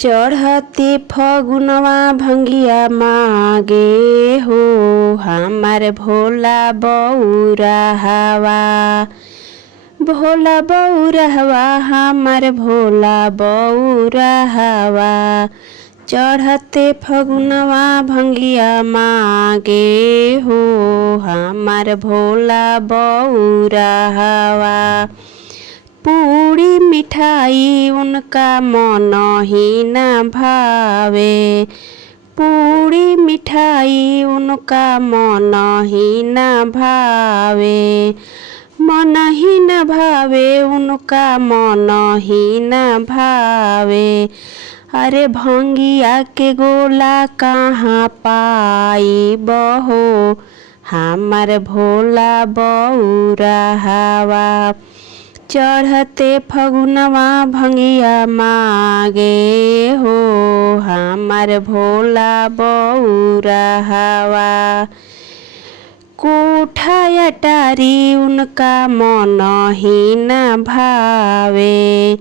चढ़ते फगुनवा भंगिया मागे हो हमार भोला बौरा हवा। भोला बौरा हवा हमार भोला बौरा हवा। चढ़ते फगुनवा भंगिया मागे हो हमार भोला बौरा हवा। पूरी मिठाई उनका मन ही न भावे। पूरी मिठाई उनका मन ही न भावे। मन ही न भावे उनका मन ही न भावे। अरे भंगिया के गोला कहाँ पाई बहो हमार भोला बौरा हवा। चढ़ते फगुनवा भंगिया मागे हो हमार भोला बौरा हवा। कोठा अटारी उनका मन ही न भावे।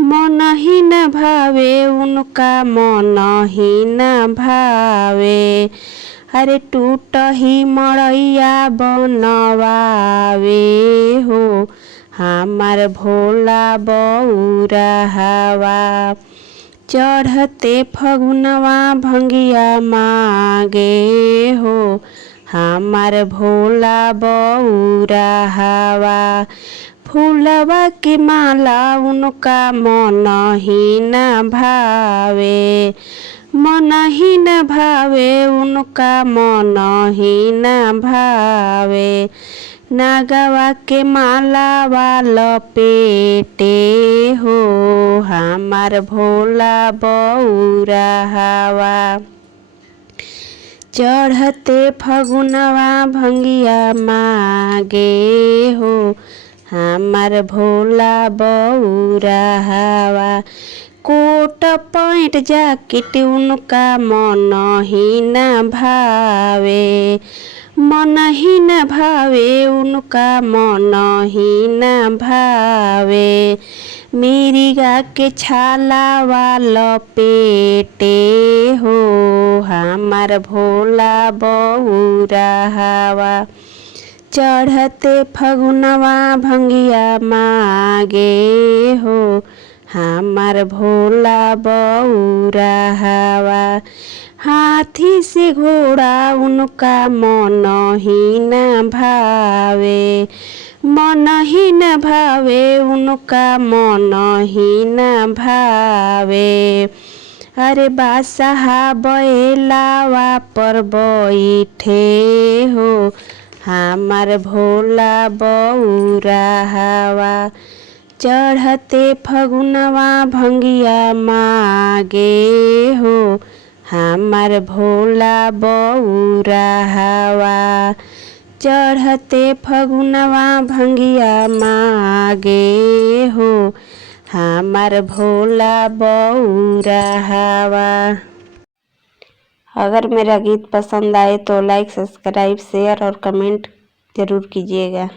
मन ही न भावे उनका मन ही न भावे। अरे टूट ही मड़ैया बनवावे हो हमार भोला बौरा हवा। चढ़ते फगुनवा भंगिया मागे हो हमार भोला बौरा हवा। फूलवा की माला उनका मन ही न भावे। मन ही न भावे उनका मन ही न भावे। नागवा के माला वाला पेटे हो हमार भोला बौरा हवा। चढ़ते फगुनवा भंगिया मागे हो हमार भोला बौरा हवा। कोट पैंट जैकेट उनका मन ही न भावे। मन ही न भावे उनका मन ही न भावे। मिर्गा के छाला वाला पेटे हो हमार भोला बौरा हवा। चढ़ते फगुनवा भंगिया मागे हो हमार भोला बौरा हवा। हाथी से घोड़ा उनका मन ही न भावे। मन ही न भावे उनका मन ही न भावे। अरे बादशाह बैलावा पर बैठे हो हमार भोला बौरा हवा। चढ़ते फगुनवा भंगिया मागे हो हमार भोला बौरा हवा। चढ़ते फगुनवा भंगिया मागे हो हमार भोला बौरा हवा। अगर मेरा गीत पसंद आए तो लाइक सब्सक्राइब शेयर और कमेंट ज़रूर कीजिएगा।